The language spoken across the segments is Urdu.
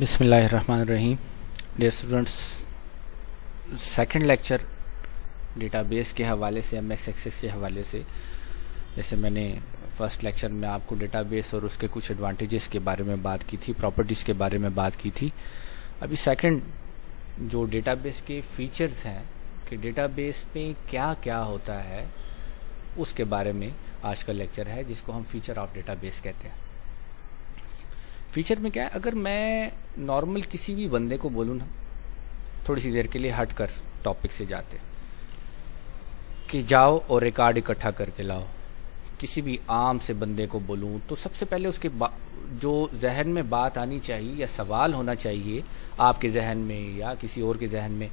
بسم اللہ الرحمن الرحیم. Dear students, second lecture data base کے حوالے سے، ایم ایس ایکسس کے حوالے سے. جیسے میں نے فرسٹ لیکچر میں آپ کو ڈیٹا بیس اور اس کے کچھ ایڈوانٹیجز کے بارے میں بات کی تھی، پراپرٹیز کے بارے میں بات کی تھی. ابھی سیکنڈ جو ڈیٹا بیس کے فیچرز ہیں کہ ڈیٹا بیس میں کیا کیا ہوتا ہے، اس کے بارے میں آج کا لیکچر ہے، جس کو ہم فیچر آف ڈیٹا بیس کہتے ہیں. فیچر میں کیا ہے؟ اگر میں نارمل کسی بھی بندے کو بولوں نا، تھوڑی سی دیر کے لیے ہٹ کر ٹاپک سے جاتے کہ جاؤ اور ریکارڈ اکٹھا کر کے لاؤ، کسی بھی عام سے بندے کو بولوں تو سب سے پہلے اس کے جو ذہن میں بات آنی چاہیے یا سوال ہونا چاہیے آپ کے ذہن میں یا کسی اور کے ذہن میں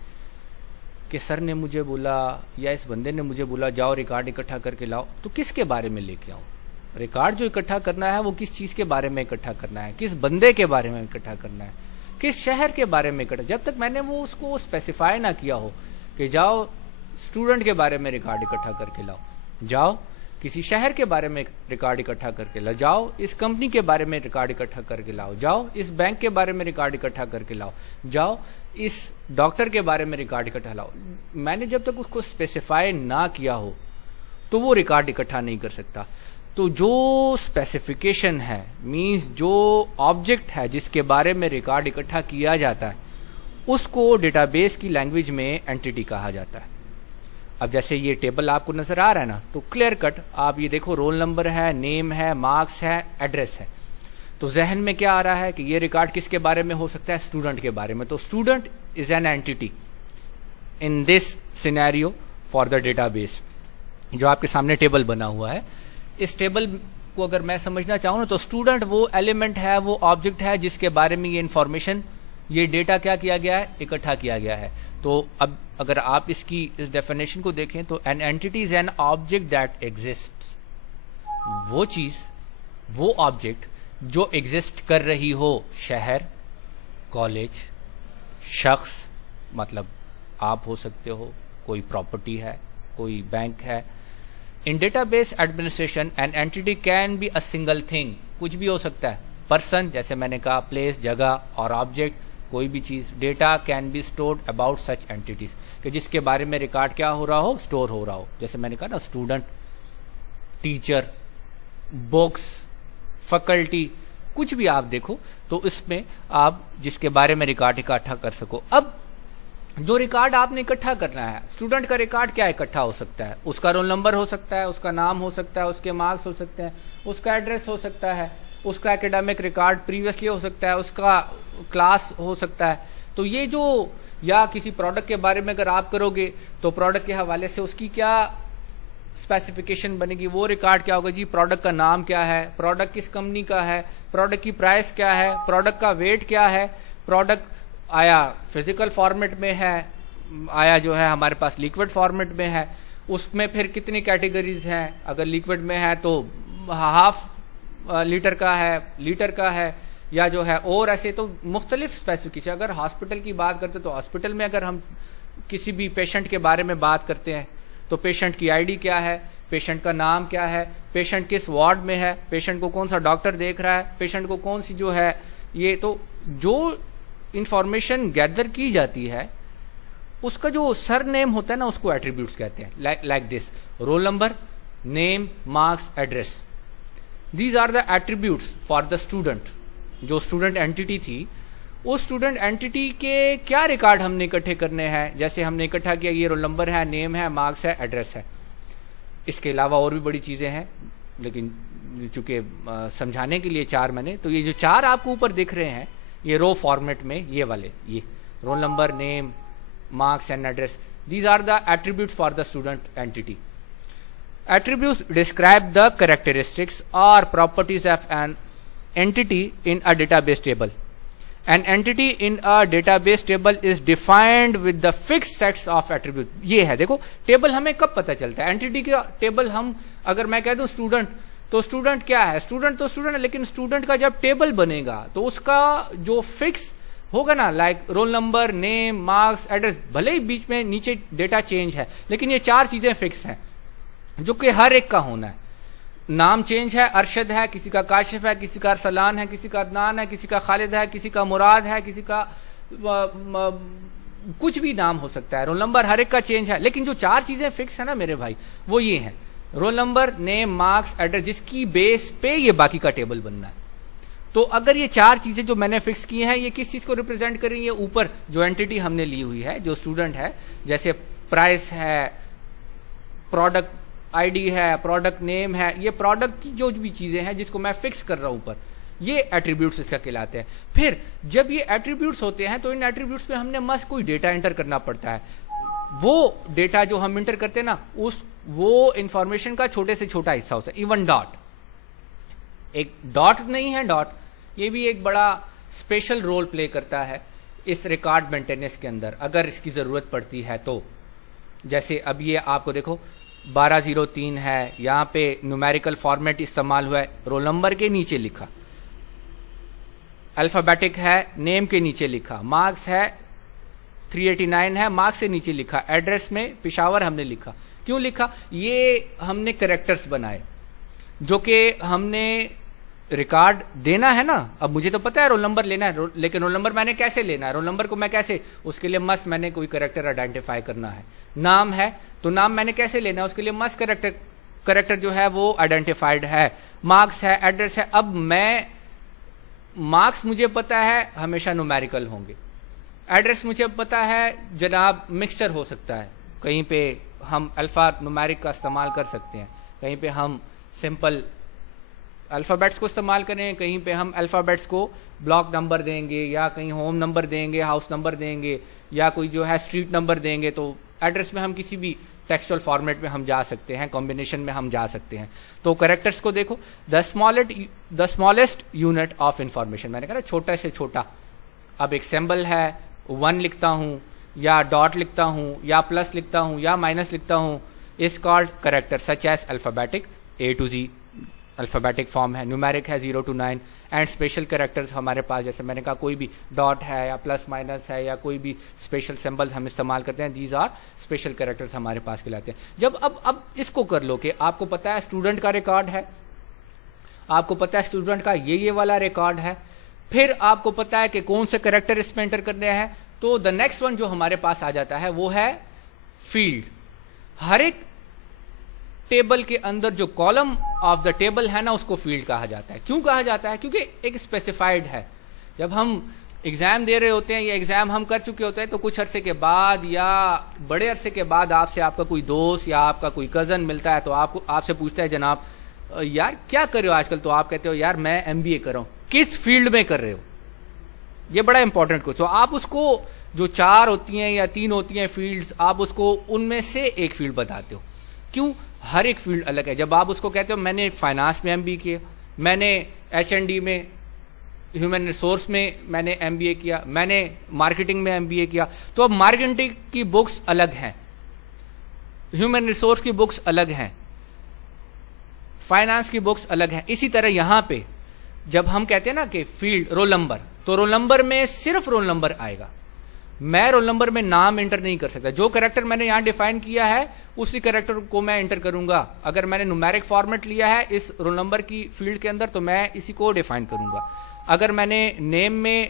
کہ سر نے مجھے بولا یا اس بندے نے مجھے بولا جاؤ ریکارڈ اکٹھا کر کے لاؤ، تو کس کے بارے میں لے کے آؤں؟ ریکارڈ جو اکٹھا کرنا ہے وہ کس چیز کے بارے میں اکٹھا کرنا ہے، کس بندے کے بارے میں اکٹھا کرنا ہے، کس شہر کے بارے میں اکٹھا. جب تک میں نے وہ اس کو اسپیسیفائی نہ کیا ہو کہ جاؤ اسٹوڈنٹ کے بارے میں ریکارڈ اکٹھا کر کے لاؤ، جاؤ کسی شہر کے بارے میں ریکارڈ اکٹھا کر کے لاؤ، جاؤ اس کمپنی کے بارے میں ریکارڈ اکٹھا کر کے لاؤ، جاؤ اس بینک کے بارے میں ریکارڈ اکٹھا کر کے لاؤ، جاؤ اس ڈاکٹر کے بارے میں ریکارڈ اکٹھا لاؤ. میں نے جب تک اس کو اسپیسیفائی نہ کیا ہو تو وہ ریکارڈ اکٹھا نہیں کر سکتا. تو جو اسپیسیفیکیشن ہے، مینز جو آبجیکٹ ہے جس کے بارے میں ریکارڈ اکٹھا کیا جاتا ہے، اس کو ڈیٹا بیس کی لینگویج میں اینٹیٹی کہا جاتا ہے. اب جیسے یہ ٹیبل آپ کو نظر آ رہا ہے نا، تو کلیئر کٹ آپ یہ دیکھو، رول نمبر ہے، نیم ہے، مارکس ہے، ایڈریس ہے. تو ذہن میں کیا آ رہا ہے کہ یہ ریکارڈ کس کے بارے میں ہو سکتا ہے؟ اسٹوڈنٹ کے بارے میں. تو student is an entity in this scenario for the data base. جو آپ کے سامنے ٹیبل بنا ہوا ہے، اس ٹیبل کو اگر میں سمجھنا چاہوں نا، تو اسٹوڈنٹ وہ ایلیمنٹ ہے، وہ آبجیکٹ ہے جس کے بارے میں یہ انفارمیشن، یہ ڈیٹا کیا کیا گیا ہے؟ اکٹھا کیا گیا ہے. تو اب اگر آپ اس ڈیفینیشن کو دیکھیں تو an entity is an object that exist. وہ چیز، وہ آبجیکٹ جو ایگزسٹ کر رہی ہو، شہر، کالج، شخص، مطلب آپ ہو سکتے ہو، کوئی پراپرٹی ہے، کوئی بینک ہے. In database administration, an entity can be a single thing. کچھ بھی ہو سکتا ہے. Person، جیسے میں نے کہا، place، جگہ، اور object، کوئی بھی چیز. Data can be stored about such entities، کہ جس کے بارے میں ریکارڈ کیا ہو رہا ہو؟ اسٹور ہو رہا ہو. جیسے میں نے کہا نا، اسٹوڈنٹ، ٹیچر، بکس، فیکلٹی، کچھ بھی آپ دیکھو تو اس میں آپ جس کے بارے میں ریکارڈ اکٹھا کر سکو. اب جو ریکارڈ آپ نے اکٹھا کرنا ہے، اسٹوڈنٹ کا ریکارڈ کیا اکٹھا ہو سکتا ہے؟ اس کا رول نمبر ہو سکتا ہے، اس کا نام ہو سکتا ہے، اس کے مارکس ہو سکتے ہیں، اس کا ایڈریس ہو سکتا ہے، اس کا اکیڈمک ریکارڈ پریویسلی ہو سکتا ہے، اس کا کلاس ہو سکتا ہے. تو یہ جو، یا کسی پروڈکٹ کے بارے میں اگر آپ کرو گے تو پروڈکٹ کے حوالے سے اس کی کیا اسپیسیفکیشن بنے گی؟ وہ ریکارڈ کیا ہوگا؟ جی پروڈکٹ کا نام کیا ہے، پروڈکٹ کس کمپنی کا ہے، پروڈکٹ کی پرائس کیا ہے، پروڈکٹ کا ویٹ کیا ہے، پروڈکٹ آیا فزیکل فارمیٹ میں ہے، آیا جو ہے ہمارے پاس لیکوڈ فارمیٹ میں ہے، اس میں پھر کتنی کیٹیگریز ہیں. اگر لیکوڈ میں ہے تو ہاف لیٹر کا ہے، لیٹر کا ہے، یا جو ہے اور ایسے تو مختلف اسپیسیفکیشن. اگر ہاسپٹل کی بات کرتے تو ہاسپٹل میں اگر ہم کسی بھی پیشنٹ کے بارے میں بات کرتے ہیں تو پیشنٹ کی آئی ڈی کیا ہے، پیشنٹ کا نام کیا ہے، پیشنٹ کس وارڈ میں ہے، پیشنٹ کو کون سا ڈاکٹر دیکھ رہا ہے، پیشنٹ کو کون سی جو ہے یہ. تو جو انفارمیشن گیدر کی جاتی ہے، اس کا جو سر نیم ہوتا ہے نا، اس کو ایٹریبیوٹس کہتے ہیں. Like this: roll number, name, marks, address. These are the attributes for the student. جو اسٹوڈنٹ اینٹیٹی تھی، اس اسٹوڈنٹ اینٹیٹی کے کیا ریکارڈ ہم نے اکٹھے کرنے ہیں؟ جیسے ہم نے اکٹھا کیا، یہ رول نمبر ہے، نیم ہے، مارکس ہے، ایڈریس ہے. اس کے علاوہ اور بھی بڑی چیزیں ہیں، لیکن چونکہ سمجھانے کے لیے چار میں نے، تو یہ جو چار آپ کو اوپر دکھ رہے ہیں، یہ رو فارمیٹ میں، یہ والے، یہ role number, name, marks and address. These are the attributes for the student entity. Attributes describe the characteristics or properties of an entity in a database table. An entity in a database table is defined with the fixed sets of attributes. یہ ہے، دیکھو ٹیبل ہمیں کب پتہ چلتا ہے؟ اینٹیٹی کا ٹیبل ہم، اگر میں کہہ دوں اسٹوڈنٹ، تو اسٹوڈنٹ کیا ہے؟ اسٹوڈنٹ تو اسٹوڈنٹ ہے، لیکن اسٹوڈنٹ کا جب ٹیبل بنے گا تو اس کا جو فکس ہوگا نا، like role number, name, marks, address, بھلے ہی بیچ میں نیچے ڈیٹا چینج ہے، لیکن یہ چار چیزیں فکس ہیں جو کہ ہر ایک کا ہونا ہے. نام چینج ہے، ارشد ہے، کسی کا کاشف ہے، کسی کا ارسلان ہے، کسی کا عدنان ہے، کسی کا خالد ہے، کسی کا مراد ہے، کسی کا کچھ بھی نام ہو سکتا ہے. رول نمبر ہر ایک کا چینج ہے، لیکن جو 4 چیزیں فکس ہے نا میرے بھائی وہ یہ ہیں: role number, name, marks, address, جس کی بیس پہ یہ باقی کا ٹیبل بننا ہے. تو اگر یہ 4 چیزیں جو میں نے فکس کی ہیں یہ کس چیز کو ریپرزینٹ کر رہی ہیں؟ اوپر جو اینٹی ہم نے لی ہوئی ہے، جو اسٹوڈنٹ ہے، جیسے پرائس ہے، پروڈکٹ آئی ڈی ہے، پروڈکٹ نیم ہے، یہ پروڈکٹ کی جو بھی چیزیں ہیں جس کو میں فکس کر رہا ہوں اوپر، یہ ایٹریبیوٹس اس کا کہلاتے ہیں. پھر جب یہ ایٹریبیوٹس ہوتے ہیں تو ان ایٹریبیوٹس پہ ہم نے مست کوئی ڈیٹا انٹر کرنا پڑتا ہے. وہ ڈیٹا جو ہم انٹر کرتے ہیں نا وہ انفارمیشن کا چھوٹے سے چھوٹا حصہ ہوتا ہے. ایون ڈاٹ، ایک ڈاٹ نہیں ہے، ڈاٹ یہ بھی ایک بڑا اسپیشل رول پلے کرتا ہے اس ریکارڈ مینٹیننس کے اندر اگر اس کی ضرورت پڑتی ہے تو. جیسے اب یہ آپ کو دیکھو 1203 ہے، یہاں پہ نیومیریکل فارمیٹ استعمال ہوا ہے، رول نمبر کے نیچے لکھا، الفابیٹک ہے، نیم کے نیچے لکھا، مارکس ہے 389 ہے، مارکس سے نیچے لکھا، ایڈریس میں پشاور ہم نے لکھا. کیوں لکھا؟ یہ ہم نے کریکٹرز بنائے جو کہ ہم نے ریکارڈ دینا ہے نا. اب مجھے تو پتا ہے رول نمبر لینا ہے، لیکن رول نمبر میں نے کیسے لینا ہے؟ رول نمبر کو میں کیسے، اس کے لیے مست میں نے کوئی کریکٹر آئیڈینٹیفائی کرنا ہے. نام ہے تو نام میں نے کیسے لینا ہے؟ اس کے لیے مست کریکٹر جو ہے وہ آئیڈینٹیفائڈ ہے. مارکس ہے، ایڈریس ہے. اب میں مارکس مجھے پتا ہے ہمیشہ نومیریکل ہوں گے، ایڈریس مجھے پتا ہے جناب مکسچر ہو سکتا ہے، کہیں پہ ہم الفا نومیرک کا استعمال کر سکتے ہیں، کہیں پہ ہم سمپل الفابیٹس کو استعمال کریں، کہیں پہ ہم الفابیٹس کو بلاک نمبر دیں گے، یا کہیں ہوم نمبر دیں گے، ہاؤس نمبر دیں گے، یا کوئی جو ہے اسٹریٹ نمبر دیں گے. تو ایڈریس میں ہم کسی بھی ٹیکسچوئل فارمیٹ میں ہم جا سکتے ہیں، کمبینیشن میں ہم جا سکتے ہیں. تو کریکٹرز کو دیکھو، the smallest unit of information, میں نے کہا نا چھوٹا سے چھوٹا. اب ایک سمبل ہے، 1 لکھتا ہوں یا ڈاٹ لکھتا ہوں یا پلس لکھتا ہوں یا مائنس لکھتا ہوں، is called character such as alphabetic A to Z alphabetic form ہے، نیومیرک ہے 0 to 9، اینڈ اسپیشل کریکٹرز ہمارے پاس جیسے میں نے کہا کوئی بھی ڈاٹ ہے یا پلس مائنس ہے یا کوئی بھی اسپیشل سمبلز ہم استعمال کرتے ہیں، دیز آر اسپیشل کریکٹرز ہمارے پاس کہلاتے ہیں. جب اب اس کو کر لو کہ آپ کو پتا ہے اسٹوڈنٹ کا ریکارڈ ہے، آپ کو پتا ہے اسٹوڈنٹ کا یہ والا ریکارڈ ہے، پھر آپ کو پتا ہے کہ کون سے کریکٹر اس میں انٹر کرنے ہیں، تو دا نیکسٹ ون جو ہمارے پاس آ جاتا ہے وہ ہے فیلڈ. ہر ایک ٹیبل کے اندر جو کالم آف دا ٹیبل ہے نا اس کو فیلڈ کہا جاتا ہے. کیوں کہا جاتا ہے؟ کیونکہ ایک اسپیسیفائڈ ہے. جب ہم ایگزام دے رہے ہوتے ہیں یا ایگزام ہم کر چکے ہوتے ہیں تو کچھ عرصے کے بعد یا بڑے عرصے کے بعد آپ سے آپ کا کوئی دوست یا آپ کا کوئی کزن ملتا ہے تو آپ سے پوچھتا ہے جناب یار کیا کر رہے ہو آج کل؟ تو آپ کہتے ہو یار میں MBA کر رہا ہوں. کس فیلڈ میں کر رہے ہو؟ یہ بڑا امپورٹنٹ کچھ. تو آپ اس کو جو 4 ہوتی ہیں یا 3 ہوتی ہیں فیلڈز، آپ اس کو ان میں سے ایک فیلڈ بتاتے ہو. کیوں؟ ہر ایک فیلڈ الگ ہے. جب آپ اس کو کہتے ہو میں نے فائنانس میں MBA کیا، میں نے H&D میں ہیومن ریسورس میں میں نے MBA کیا، میں نے مارکیٹنگ میں MBA کیا، تو اب مارکیٹنگ کی بکس الگ ہیں، ہیومن ریسورس کی بکس الگ ہیں، فائنانس کی بکس الگ ہیں. اسی طرح یہاں پہ جب ہم کہتے ہیں نا کہ فیلڈ رول نمبر، تو رول نمبر میں صرف رول نمبر آئے گا. میں رول نمبر میں نام انٹر نہیں کر سکتا. جو کریکٹر میں نے یہاں ڈیفائن کیا ہے اسی کریکٹر کو میں انٹر کروں گا. اگر میں نے نومیرک فارمیٹ لیا ہے اس رول نمبر کی فیلڈ کے اندر تو میں اسی کو ڈیفائن کروں گا. اگر میں نے نیم میں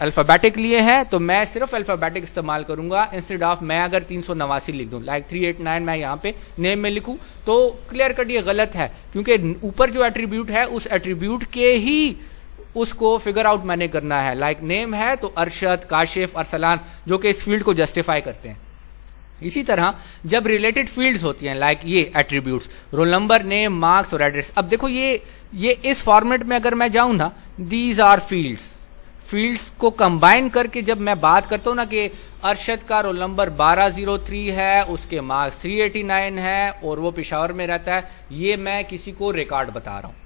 الفابیٹک لیے ہیں تو میں صرف الفابیٹک استعمال کروں گا انسٹیڈ آف میں اگر 389 لکھ دوں، لائک 389 میں یہاں پہ نیم میں لکھوں تو کلیئر کٹ یہ غلط ہے، کیونکہ اوپر جو ایٹریبیوٹ ہے اس ایٹریبیوٹ کے ہی اس کو فگر آؤٹ میں نے کرنا ہے. لائک نیم ہے تو ارشد، کاشف، ارسلان جو کہ اس فیلڈ کو جسٹیفائی کرتے ہیں. اسی طرح جب ریلیٹڈ فیلڈز ہوتی ہیں لائک یہ attributes role number, name, marks اور ایڈریس. اب دیکھو یہ اس فارمیٹ میں اگر میں جاؤں نا، دیز آر فیلڈز کو کمبائن کر کے جب میں بات کرتا ہوں نا کہ ارشد کا رول نمبر 1203 ہے، اس کے مارکس 389 ہے اور وہ پشاور میں رہتا ہے، یہ میں کسی کو ریکارڈ بتا رہا ہوں.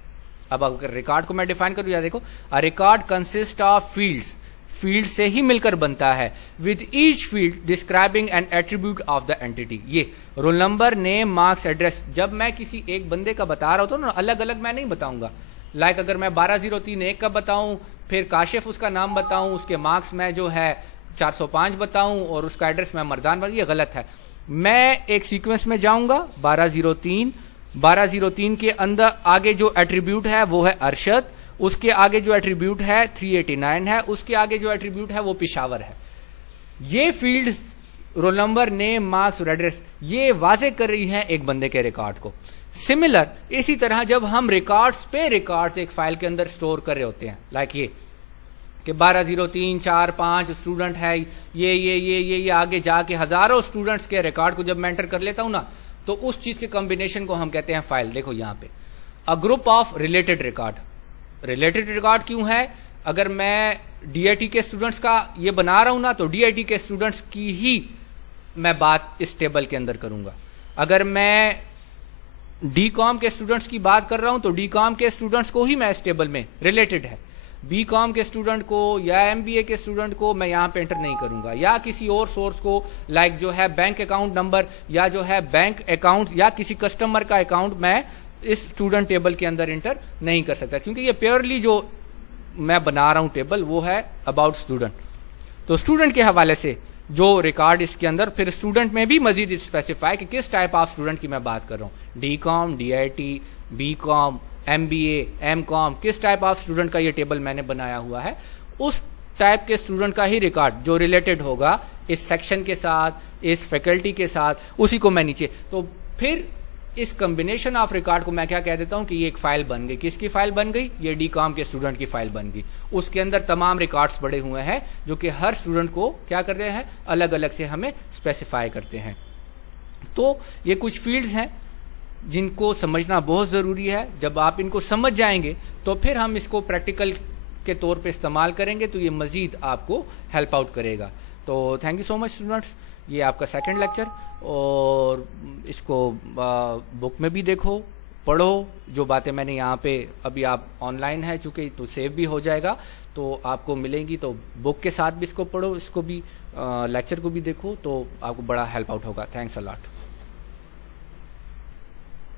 اب اگر ریکارڈ کو میں ڈیفائن کروں، یا دیکھو ریکارڈ کنسسٹ آف فیلڈ سے ہی مل کر بنتا ہے، with each field describing an attribute of the entity. یہ role number, name, marks, address جب میں کسی ایک بندے کا بتا رہا ہوتا ہوں نا، الگ الگ میں نہیں بتاؤں گا. لائک اگر میں 1203 ایک کا بتاؤں، پھر کاشف اس کا نام بتاؤں، اس کے مارکس میں جو ہے 405 بتاؤں اور اس کا ایڈریس میں مردان پر، یہ غلط ہے. میں ایک سیکوینس میں جاؤں گا، 1203 1203 کے اندر آگے جو ایٹریبیوٹ ہے وہ ہے ارشد، اس کے آگے جو ایٹریبیوٹ ہے 389 ہے، اس کے آگے جو ایٹریبیوٹ ہے وہ پشاور ہے. یہ fields role number, name, marks اور ایڈریس یہ واضح کر رہی ہے ایک بندے کے ریکارڈ کو. سملر اسی طرح جب ہم ریکارڈز پہ ریکارڈز ایک فائل کے اندر سٹور کر رہے ہوتے ہیں، لائک یہ کہ 1203 4 5 اسٹوڈنٹ ہے، یہ آگے جا کے ہزاروں اسٹوڈنٹس کے ریکارڈ کو جب میں انٹر کر لیتا ہوں نا تو اس چیز کے کمبینیشن کو ہم کہتے ہیں فائل. دیکھو یہاں پہ a group of related record. Related record کیوں ہے؟ اگر میں ڈی آئی ٹی کے اسٹوڈنٹس کا یہ بنا رہا ہوں نا تو ڈی آئی ٹی کے اسٹوڈنٹس کی ہی میں بات اس ٹیبل کے اندر کروں گا. اگر میں ڈی کام کے اسٹوڈنٹس کی بات کر رہا ہوں تو ڈی کام کے اسٹوڈنٹس کو ہی میں اس ٹیبل میں ریلیٹڈ ہے. بی کام کے اسٹوڈنٹ کو یا ایم بی اے کے اسٹوڈنٹ کو میں یہاں پہ انٹر نہیں کروں گا، یا کسی اور سورس کو لائک جو ہے بینک اکاؤنٹ نمبر یا جو ہے بینک اکاؤنٹ یا کسی کسٹمر کا اکاؤنٹ میں اس اسٹوڈنٹ ٹیبل کے اندر انٹر نہیں کر سکتا، کیونکہ یہ پیورلی جو میں بنا رہا ہوں ٹیبل وہ ہے اباؤٹ اسٹوڈنٹ. تو اسٹوڈنٹ کے حوالے سے جو ریکارڈ اس کے اندر پھر اسٹوڈنٹ میں بھی مزید اسپیسیفائی کہ کس ٹائپ آف اسٹوڈنٹ کی میں بات کر رہا ہوں، D com, D I T, B com, M B A, M com, کس ٹائپ آف اسٹوڈنٹ کا یہ ٹیبل میں نے بنایا ہوا ہے، اس ٹائپ کے اسٹوڈنٹ کا ہی ریکارڈ جو ریلیٹڈ ہوگا اس سیکشن کے ساتھ، اس فیکلٹی کے ساتھ، اسی کو میں نیچے. تو پھر اس کمبینیشن آف ریکارڈ کو میں کیا کہہ دیتا ہوں کہ یہ ایک فائل بن گئی. کس کی فائل بن گئی؟ یہ ڈی کام کے اسٹوڈنٹ کی فائل بن گئی. اس کے اندر تمام ریکارڈز پڑے ہوئے ہیں جو کہ ہر اسٹوڈنٹ کو کیا کر رہے ہیں، الگ الگ سے ہمیں اسپیسیفائی کرتے ہیں. تو یہ کچھ فیلڈز ہیں جن کو سمجھنا بہت ضروری ہے. جب آپ ان کو سمجھ جائیں گے تو پھر ہم اس کو پریکٹیکل کے طور پہ استعمال کریں گے تو یہ مزید آپ کو ہیلپ آؤٹ کرے گا. تو thank you so much students. یہ آپ کا سیکنڈ لیکچر، اور اس کو بک میں بھی دیکھو، پڑھو. جو باتیں میں نے یہاں پہ ابھی آپ آن لائن ہے چونکہ تو سیو بھی ہو جائے گا تو آپ کو ملیں گی، تو بک کے ساتھ بھی اس کو پڑھو، اس کو بھی لیکچر کو بھی دیکھو تو آپ کو بڑا ہیلپ آؤٹ ہوگا. تھینکس اے لاٹ.